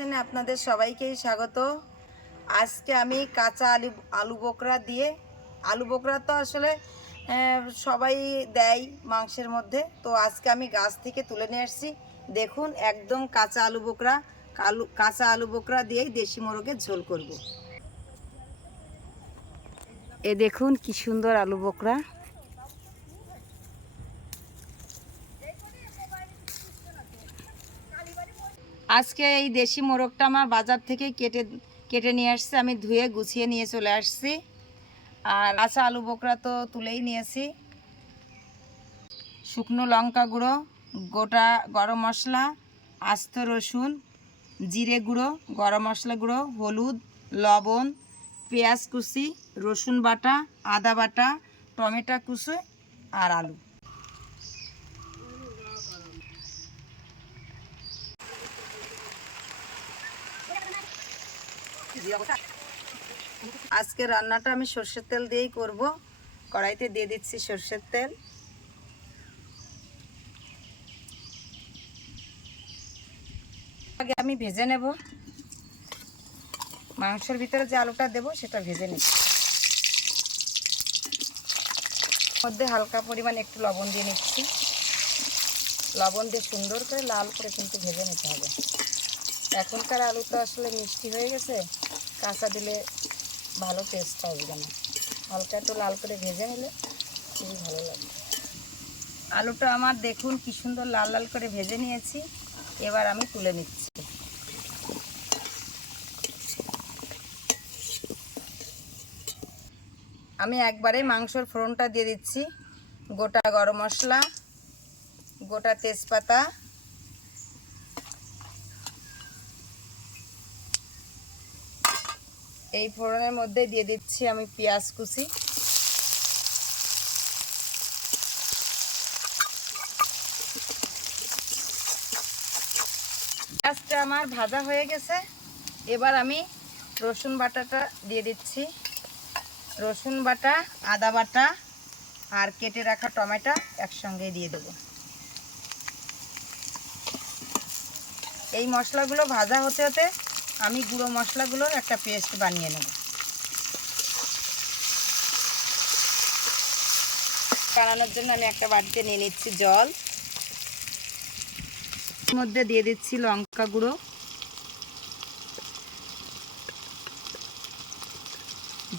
আপনাদের সবাইকেই স্বাগত। আজকে আমি কাঁচা আলু বোকরা দিয়ে, আলু বোকরা তো আসলে সবাই দেয় মাংসের মধ্যে, তো আজকে আমি গাছ থেকে তুলে নিয়ে আসছি। দেখুন একদম কাঁচা আলু বোকরা দিয়েই দেশি মোরগের ঝোল করব। এ দেখুন কি সুন্দর আলু বোকরা। আজকে এই দেশি মোরগটা আমার বাজার থেকে কেটে নিয়ে আসছে, আমি ধুয়ে গুছিয়ে নিয়ে চলে আসছি। আর কাঁচা আলু বোকরা তো তুলেই নিয়েছি। শুকনো লঙ্কা গুঁড়ো, গোটা গরম মশলা, আস্ত রসুন, জিরে গুঁড়ো, গরম মশলা গুঁড়ো, হলুদ, লবণ, পেঁয়াজ কুচি, রসুন বাটা, আদা বাটা, টমেটো কুচি আর আলু। আজকে রান্নাটা আমি সর্ষের তেল দিয়েই করব। কড়াইতে দিয়ে দিচ্ছি সর্ষের তেল। আগে আমি ভেজে নেব, মাংসের ভিতরে যে আলুটা দেব সেটা ভেজে নেব। মধ্যে হালকা পরিমাণ একটু লবণ দিয়ে নিচ্ছি। লবণ দিয়ে সুন্দর করে লাল করে কিন্তু ভেজে নিতে হবে। এখনকার আলু তো আসলে মিষ্টি হয়ে গেছে, কাঁচা দিলে ভালো টেস্ট আসবে না। হালকা একটু লাল করে ভেজে নিলে খুবই ভালো লাগবে। আলুটা আমার দেখুন কি সুন্দর লাল লাল করে ভেজে নিয়েছি। এবার আমি তুলে নিচ্ছি। আমি একবারে মাংসর ফোড়নটা দিয়ে দিচ্ছি। গোটা গরম মশলা, গোটা তেজপাতা, এই ফোড়নের মধ্যে দিয়ে দিচ্ছি আমি পেঁয়াজ কুচি। পেঁয়াজটা আমার ভাজা হয়ে গেছে। এবার আমি রসুন বাটাটা দিয়ে দিচ্ছি। রসুন বাটা, আদা বাটা আর কেটে রাখা টমেটো একসঙ্গে দিয়ে দেব। এই মশলাগুলো ভাজা হতে হতে আমি গুঁড়ো মশলাগুলোর একটা পেস্ট বানিয়ে নেব। বানানোর জন্য আমি একটা বাটিতে নিয়ে নিচ্ছি জল। এর মধ্যে দিয়ে দিচ্ছি লঙ্কা গুঁড়ো,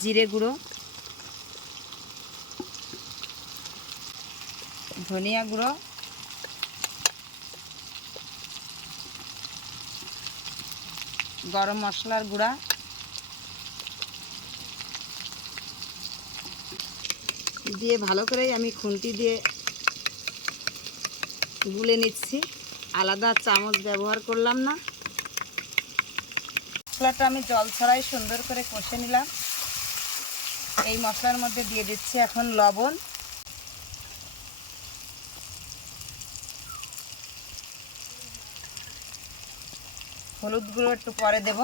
জিরে গুঁড়ো, ধনিয়া গুঁড়ো, গরম মশলার গুঁড়া, দিয়ে ভালো করে আমি খুন্তি দিয়ে গুলে নিচ্ছি। আলাদা চামচ ব্যবহার করলাম না। মশলাটা আমি জল ছাড়াই সুন্দর করে কষে নিলাম। এই মশলার মধ্যে দিয়ে দিচ্ছি এখন লবণ, হলুদ গুঁড়ো একটু পরে দেব,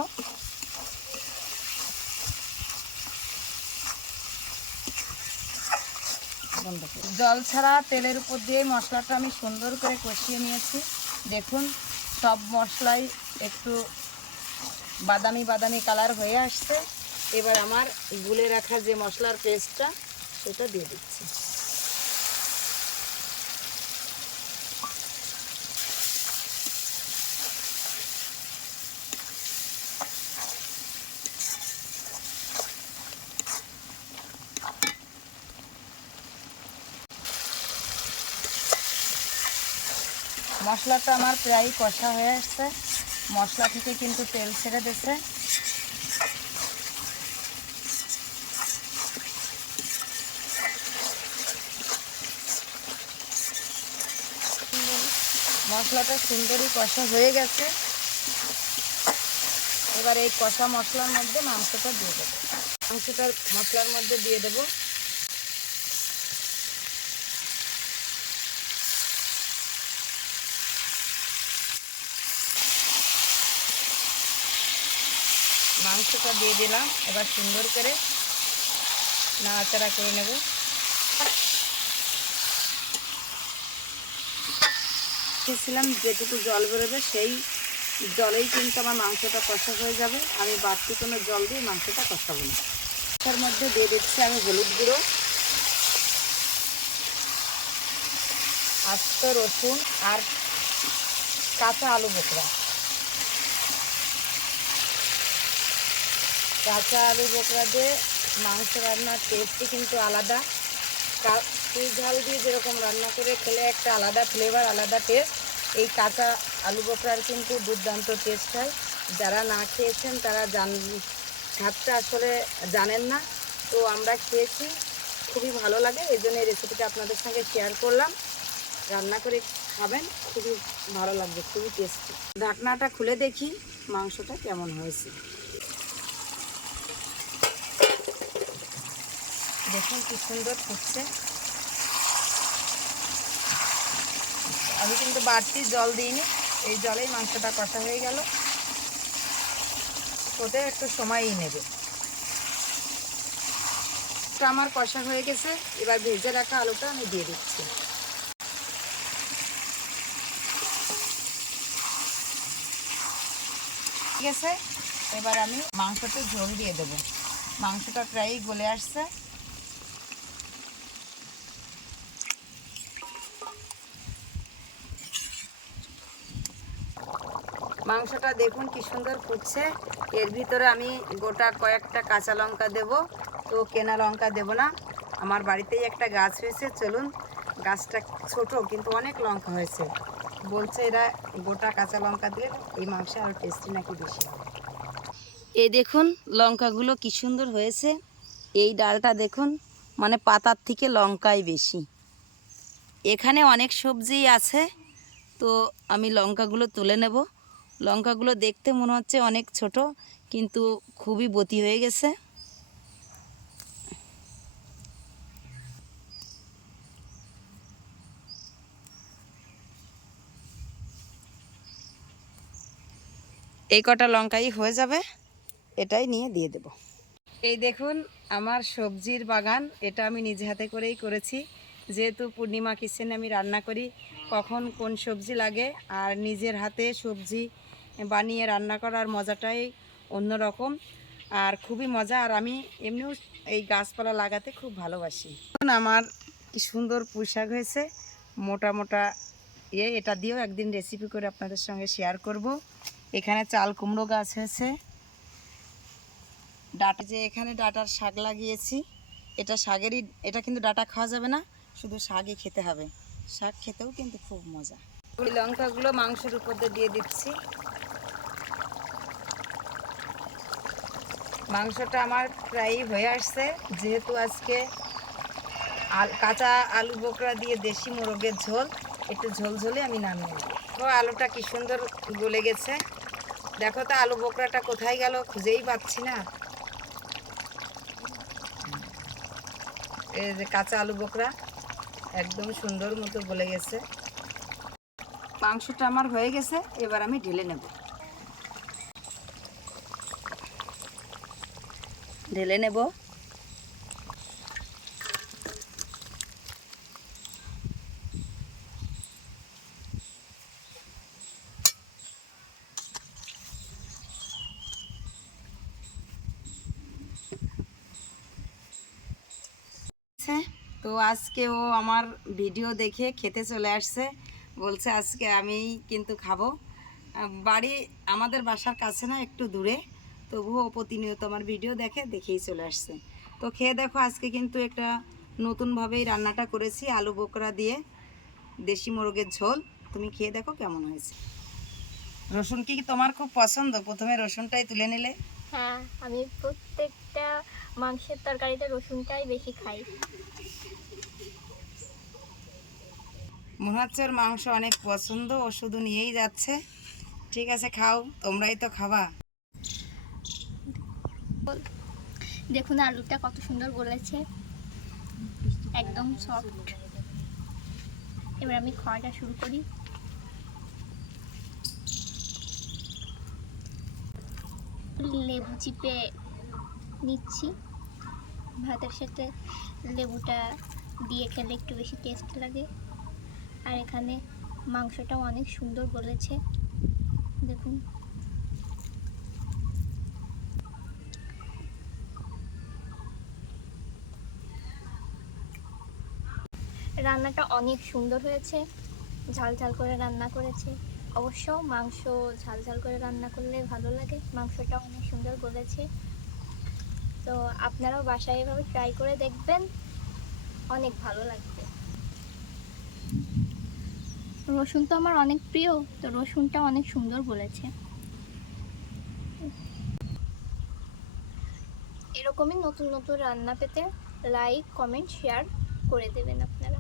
জল ছাড়া তেলের উপর দিয়ে মশলাটা আমি সুন্দর করে কষিয়ে নিয়েছি। দেখুন সব মশলাই একটু বাদামি বাদামি কালার হয়ে আসছে। এবার আমার গুলে রাখা যে মশলার পেস্টটা সেটা দিয়ে দিচ্ছি। মশলাটা আমার প্রায় কষা হয়ে আসছে, মশলা থেকে কিন্তু তেল ছেড়ে দিচ্ছে। মশলাটা সুন্দরই কষা হয়ে গেছে। এবার এই কষা মশলার মধ্যে মাংসটা দিয়ে দেবো। মাংসটা মশলার মধ্যে দিয়ে দেবো। মাংসটা দিয়ে দিলাম। এবার সুন্দর করে নাড়াচাড়া করে নেব। দিয়েছিলাম যেটুকু জল বেরোবে সেই জলেই কিন্তু আমার মাংসটা কষা হয়ে যাবে। আমি বাড়তি কোনো জল দিয়ে মাংসটা কষাবো না। তার মধ্যে দিয়ে দিচ্ছি আমি হলুদ গুঁড়ো, আস্ত রসুন আর কাঁচা আলু বোখরা। কাঁচা আলু বোখরা দিয়ে মাংস রান্নার টেস্টই কিন্তু আলাদা। তুই ঝাল দিয়ে যেরকম রান্না করে খেলে একটা আলাদা ফ্লেভার, আলাদা টেস্ট, এই কাঁচা আলু বোখরার কিন্তু দুর্দান্ত টেস্ট হয়। যারা না খেয়েছেন তারা স্বাদটা আসলে জানেন না। তো আমরা খেয়েছি, খুবই ভালো লাগে, এই জন্য এই রেসিপিটা আপনাদের সঙ্গে শেয়ার করলাম। রান্না করে খাবেন, খুবই ভালো লাগবে, খুবই টেস্টি। ঢাকনাটা খুলে দেখি মাংসটা কেমন হয়েছে। দেখুন কি সুন্দর ফুটছে। আমি কিন্তু বাড়তি জল দিইনি, এই জলেই মাংসটা কষা হয়ে গেল। ওতে একটু সময়ই নেবে। আমার কষা হয়ে গেছে, এবার ভেজে রাখা আলুটা আমি দিয়ে দিচ্ছি। ঠিক আছে, এবার আমি মাংসটা ঝোল দিয়ে দেব। মাংসটা প্রায়ই গলে আসছে। মাংসটা দেখুন কি সুন্দর ফুটছে। এর ভিতরে আমি গোটা কয়েকটা কাঁচা লঙ্কা দেব। তো কেনা লঙ্কা দেব না, আমার বাড়িতেই একটা গাছ হয়েছে। চলুন, গাছটা ছোট কিন্তু অনেক লঙ্কা হয়েছে। বলছে এরা গোটা কাঁচা লঙ্কা দিয়ে এই মাংসে আরও টেস্টি নাকি বেশি হবে। এই দেখুন লঙ্কাগুলো কি সুন্দর হয়েছে। এই ডালটা দেখুন, মানে পাতার থেকে লঙ্কাই বেশি। এখানে অনেক সবজি আছে, তো আমি লঙ্কাগুলো তুলে নেব। লঙ্কাগুলো দেখতে মনে হচ্ছে অনেক ছোট, কিন্তু খুবই বতি হয়ে গেছে। এই কটা লঙ্কাই হয়ে যাবে, এটাই নিয়ে দিয়ে দেব। এই দেখুন আমার সবজির বাগান, এটা আমি নিজে হাতে করেই করেছি। যেহেতু পূর্ণিমা কিচেনে আমি রান্না করি, কখন কোন সবজি লাগে, আর নিজের হাতে সবজি বানিয়ে রান্না করার মজাটাই অন্যরকম, আর খুবই মজা। আর আমি এমনিও এই গাছপালা লাগাতে খুব ভালোবাসি। আমার কি সুন্দর পুঁই শাক হয়েছে, মোটা মোটা এটা দিয়েও একদিন রেসিপি করে আপনাদের সঙ্গে শেয়ার করব। এখানে চাল কুমড়ো গাছ হয়েছে, ডাটা যে এখানে ডাটার শাক লাগিয়েছি, এটা শাকেরই, এটা কিন্তু ডাটা খাওয়া যাবে না, শুধু শাকই খেতে হবে। শাক খেতেও কিন্তু খুব মজা। ওই লঙ্কাগুলো মাংসের উপর দিয়ে দিচ্ছি। মাংসটা আমার প্রায়ই হয়ে আসছে, যেহেতু আজকে কাঁচা আলু বোখরা দিয়ে দেশি মোরগের ঝোল, একটু ঝোল ঝোলে আমি নামিয়ে নেব। ও আলুটা কি সুন্দর গলে গেছে। দেখো তো আলু বোখরাটা কোথায় গেল, খুঁজেই পাচ্ছি না। এই যে কাঁচা আলু বোখরা একদম সুন্দর মতো গলে গেছে। মাংসটা আমার হয়ে গেছে, এবার আমি ঢেলে নেব। ঢেলে নেব। তো আজকে ও আমার ভিডিও দেখে খেতে চলে আসছে, বলছে আজকে আমি কিন্তু খাবো। বাড়ি আমাদের বাসার কাছে না, একটু দূরে, তবুও প্রতিনিয়ত আমার ভিডিও দেখেই চলে আসছে। তো খেয়ে দেখো, আজকে কিন্তু একটা নতুনভাবেই রান্নাটা করেছি, আলু বোখরা দিয়ে দেশি মোরগের ঝোল। তুমি খেয়ে দেখো কেমন হয়েছে। রসুন কি তোমার খুব পছন্দ? প্রথমে রসুনটাই তুলে নিলে। হ্যাঁ, আমি প্রত্যেকটা মাংসের তরকারিতে রসুনটাই বেশি খাই। মনে হচ্ছে ওর মাংস অনেক পছন্দ, ও শুধু নিয়েই যাচ্ছে। ঠিক আছে, খাও, তোমরাই তো খাবা। দেখুন আলুটা কত সুন্দর গলেছে, একদম সফট। এবার আমি খাওয়াটা শুরু করি। লেবু চিপে নিচ্ছি, ভাতের সাথে লেবুটা দিয়ে খেলে একটু বেশি টেস্ট লাগে। আর এখানে মাংসটাও অনেক সুন্দর গলেছে, দেখুন। রান্নাটা অনেক সুন্দর হয়েছে, ঝাল ঝাল করে রান্না করেছি। অবশ্য মাংস ঝাল ঝাল করে রান্না করলে ভালো লাগে, মাংসটা অনেক সুন্দর গলেছে। তো আপনারাও বাসায় এভাবে ট্রাই করে দেখবেন, অনেক ভালো লাগবে। রসুন তো আমার অনেক প্রিয়, তো রসুনটা অনেক সুন্দর বলেছে। এরকমই নতুন নতুন রান্না পেতে লাইক, কমেন্ট, শেয়ার করে দেবেন আপনারা।